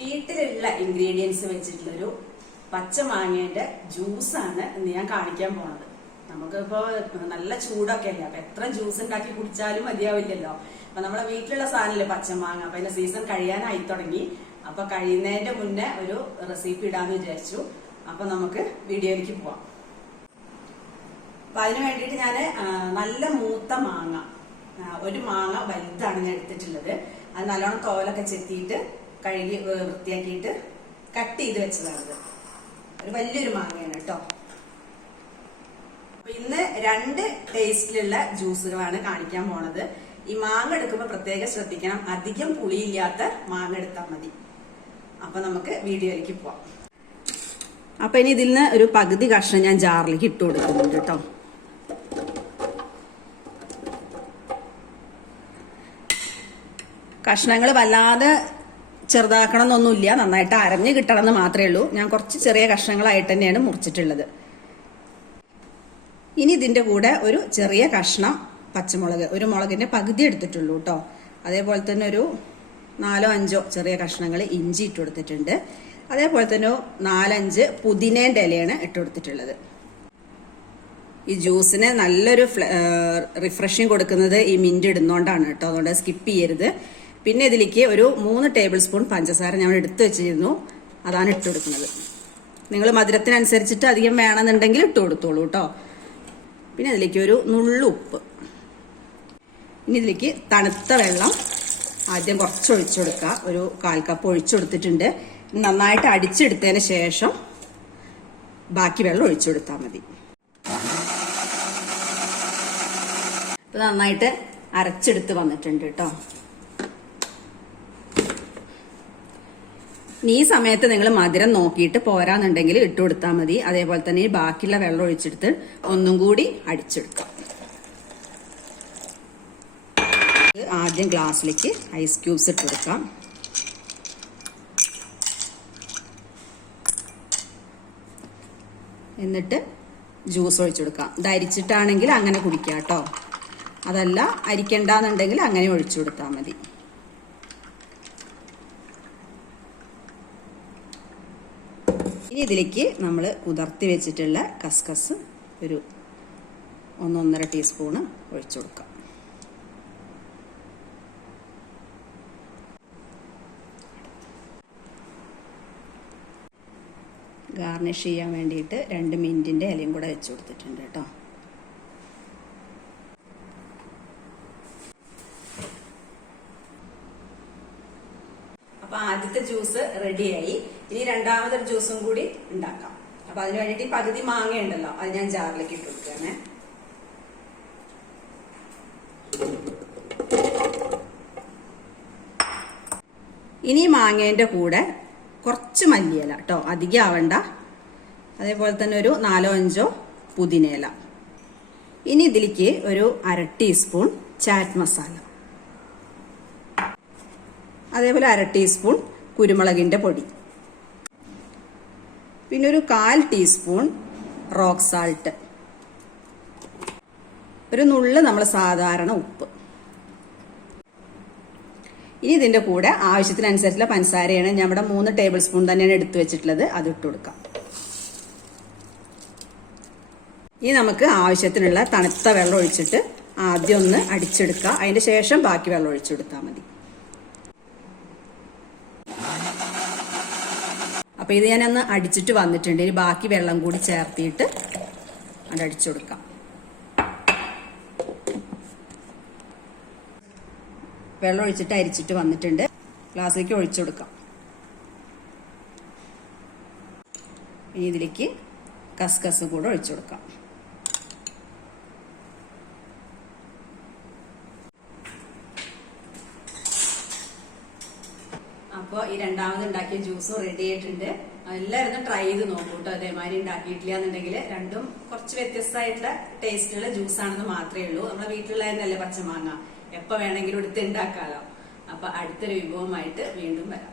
വീട്ടിലുള്ള ഇൻഗ്രീഡിയൻസ് വെച്ചിട്ടുള്ളൊരു പച്ചമാങ്ങയുടെ ജ്യൂസാണ് ഇന്ന് ഞാൻ കാണിക്കാൻ പോണത്. നമുക്കിപ്പോ നല്ല ചൂടൊക്കെ അല്ലേ, അപ്പൊ എത്ര ജ്യൂസ് ഉണ്ടാക്കി കുടിച്ചാലും മതിയാവില്ലല്ലോ. അപ്പൊ നമ്മളെ വീട്ടിലുള്ള സാധനല്ലേ പച്ചമാങ്ങ. അപ്പൊ അതിന്റെ സീസൺ കഴിയാനായി തുടങ്ങി. അപ്പൊ കഴിയുന്നതിന്റെ മുന്നേ ഒരു റെസിപ്പി ഇടാന്ന് വിചാരിച്ചു. അപ്പൊ നമുക്ക് വീഡിയോയിലേക്ക് പോവാം. അപ്പൊ അതിന് വേണ്ടിയിട്ട് ഞാൻ നല്ല മൂത്ത മാങ്ങ, ഒരു മാങ്ങ വലുതാണ് ഞാൻ എടുത്തിട്ടുള്ളത്. അത് നല്ലോണം തോലൊക്കെ ചെത്തിയിട്ട് കഴുകി വൃത്തിയാക്കിയിട്ട് കട്ട് ചെയ്ത് വെച്ചതാണത്. ഒരു വലിയൊരു മാങ്ങയാണ് കേട്ടോ. അപ്പൊ ഇന്ന് 2 ടേസ്റ്റിലുള്ള ജ്യൂസുകളാണ് കാണിക്കാൻ പോണത്. ഈ മാങ്ങ എടുക്കുമ്പോൾ പ്രത്യേകം ശ്രദ്ധിക്കണം, അധികം പുളിയില്ലാത്ത മാങ്ങ എടുത്താൽ മതി. അപ്പൊ നമുക്ക് വീഡിയോയിലേക്ക് പോവാം. അപ്പൊ ഇനി ഇതിൽ നിന്ന് ഒരു പകുതി കഷ്ണം ഞാൻ ജാറിലേക്ക് ഇട്ട് കൊടുക്കുന്നുണ്ട് കേട്ടോ. കഷ്ണങ്ങൾ വല്ലാതെ ചെറുതാക്കണം എന്നൊന്നുമില്ല, നന്നായിട്ട് അരഞ്ഞ് കിട്ടണം എന്ന് മാത്രമേ ഉള്ളൂ. ഞാൻ കുറച്ച് ചെറിയ കഷ്ണങ്ങളായിട്ട് തന്നെയാണ് മുറിച്ചിട്ടുള്ളത്. ഇനി ഇതിന്റെ കൂടെ ഒരു ചെറിയ കഷ്ണം പച്ചമുളക്, ഒരു മുളകിന്റെ പകുതി എടുത്തിട്ടുള്ളൂ കേട്ടോ. അതേപോലെ തന്നെ ഒരു 4-5 ചെറിയ കഷ്ണങ്ങൾ ഇഞ്ചി ഇട്ട് കൊടുത്തിട്ടുണ്ട്. അതേപോലെ തന്നെ 4-5 പുതിനേന്റെ ഇലയാണ് ഇട്ട് കൊടുത്തിട്ടുള്ളത്. ഈ ജ്യൂസിന് നല്ലൊരു റിഫ്രഷിങ് കൊടുക്കുന്നത് ഈ മിന്റ് ഇടുന്നോണ്ടാണ് കേട്ടോ, അതുകൊണ്ട് സ്കിപ്പ് ചെയ്യരുത്. പിന്നെ ഇതിലേക്ക് ഒരു 3 ടേബിൾ സ്പൂൺ പഞ്ചസാര ഞാൻ എടുത്തു വെച്ചിരുന്നു, അതാണ് ഇട്ട് കൊടുക്കുന്നത്. നിങ്ങൾ മധുരത്തിനനുസരിച്ചിട്ട് അധികം വേണമെന്നുണ്ടെങ്കിൽ ഇട്ട് കൊടുത്തോളൂ കേട്ടോ. പിന്നെ അതിലേക്ക് ഒരു നുള്ളു ഉപ്പ്. ഇനി ഇതിലേക്ക് തണുത്ത വെള്ളം ആദ്യം കുറച്ച് ഒഴിച്ചു കൊടുക്കുക. ഒരു 1/4 കപ്പ് ഒഴിച്ചു കൊടുത്തിട്ടുണ്ട്. നന്നായിട്ട് അടിച്ചെടുത്തതിന് ശേഷം ബാക്കി വെള്ളം ഒഴിച്ചു കൊടുത്താൽ മതി. ഇപ്പൊ നന്നായിട്ട് അരച്ചെടുത്ത് വന്നിട്ടുണ്ട് കേട്ടോ. ഈ സമയത്ത് നിങ്ങൾ മധുരം നോക്കിയിട്ട് പോരാന്നുണ്ടെങ്കിൽ ഇട്ട് കൊടുത്താൽ മതി. അതേപോലെ തന്നെ ബാക്കിയുള്ള വെള്ളം ഒഴിച്ചെടുത്ത് ഒന്നും കൂടി അടിച്ചെടുക്കാം. ആദ്യം ഗ്ലാസ്സിലേക്ക് ഐസ് ക്യൂബ്സ് ഇട്ട് കൊടുക്കാം. എന്നിട്ട് ജ്യൂസ് ഒഴിച്ചു കൊടുക്കാം. ഇത് അരിച്ചിട്ടാണെങ്കിൽ അങ്ങനെ കുടിക്കാം കേട്ടോ. അതല്ല അരിക്കണ്ടെന്നുണ്ടെങ്കിൽ അങ്ങനെ ഒഴിച്ചു കൊടുത്താൽ മതി. ഇനി ഇതിലേക്ക് നമ്മൾ കുതിർത്തി വെച്ചിട്ടുള്ള കസ്കസ് ഒരു 1-1.5 ടീസ്പൂണ് ഒഴിച്ചു കൊടുക്കാം. ഗാർണിഷ് ചെയ്യാൻ വേണ്ടിയിട്ട് 2 മിന്റിന്റെ ഇലയും കൂടെ വെച്ച് കൊടുത്തിട്ടുണ്ട് കേട്ടോ. അപ്പൊ ആദ്യത്തെ ജ്യൂസ് റെഡിയായി. ഇനി രണ്ടാമതൊരു ജ്യൂസും കൂടി ഉണ്ടാക്കാം. അപ്പൊ അതിന് വേണ്ടിയിട്ട് പകുതി മാങ്ങ ഉണ്ടല്ലോ, അത് ഞാൻ ജാറിലേക്ക് ഇട്ട് കൊടുക്കുകയാണ്. ഇനി മാങ്ങേന്റെ കൂടെ കുറച്ച് മല്ലിയില കേട്ടോ, അധികം ആവണ്ട. അതേപോലെ തന്നെ ഒരു 4-5 പുതിനയില. ഇനി ഇതിലേക്ക് ഒരു 1/2 ടീസ്പൂൺ ചാറ്റ് മസാല, അതേപോലെ 1/2 ടീസ്പൂൺ കുരുമുളകിന്റെ പൊടി, പിന്നെ ഒരു 1/4 ടീസ്പൂൺ റോക്ക് സാൾട്ട്, ഒരു നുള്ള് നമ്മൾ സാധാരണ ഉപ്പ്. ഇനി ഇതിന്റെ കൂടെ ആവശ്യത്തിനനുസരിച്ചുള്ള പഞ്ചസാരയാണ്. നമ്മുടെ 3 ടേബിൾ സ്പൂൺ തന്നെയാണ് എടുത്തു വെച്ചിട്ടുള്ളത്, അത് ഇട്ട് കൊടുക്കാം. ഇനി നമുക്ക് ആവശ്യത്തിനുള്ള തണുത്ത വെള്ളം ഒഴിച്ചിട്ട് ആദ്യം ഒന്ന് അടിച്ചെടുക്കുക. അതിന്റെ ശേഷം ബാക്കി വെള്ളം ഒഴിച്ചു കൊടുത്താൽ മതി. അപ്പൊ ഇത് ഞാനൊന്ന് അടിച്ചിട്ട് വന്നിട്ടുണ്ട്. ഇനി ബാക്കി വെള്ളം കൂടി ചേർത്തിട്ട് അത് അടിച്ചു കൊടുക്കാം. വെള്ളം ഒഴിച്ചിട്ട് അരിച്ചിട്ട് വന്നിട്ടുണ്ട്. ഗ്ലാസ്സിലേക്ക് ഒഴിച്ചു കൊടുക്കാം. ഇനി ഇതിലേക്ക് കസ്കസ് കൂടെ ഒഴിച്ചു കൊടുക്കാം. അപ്പോൾ ഈ രണ്ടാമത് ഉണ്ടാക്കിയ ജ്യൂസും റെഡി ആയിട്ടുണ്ട്. എല്ലാവരും ട്രൈ ചെയ്ത് നോക്കൂ കേട്ടോ. അതേമാതിരി ഉണ്ടാക്കിയിട്ടില്ല എന്നുണ്ടെങ്കിൽ രണ്ടും കുറച്ച് വ്യത്യസ്തമായിട്ടുള്ള ടേസ്റ്റുള്ള ജ്യൂസാണെന്ന് മാത്രമേ ഉള്ളൂ. നമ്മുടെ വീട്ടിലുള്ള തന്നെയല്ലേ പച്ചമാങ്ങ, എപ്പോ വേണമെങ്കിലും എടുത്ത് ഉണ്ടാക്കാലോ. അപ്പൊ അടുത്തൊരു വിഭവമായിട്ട് വീണ്ടും വരാം.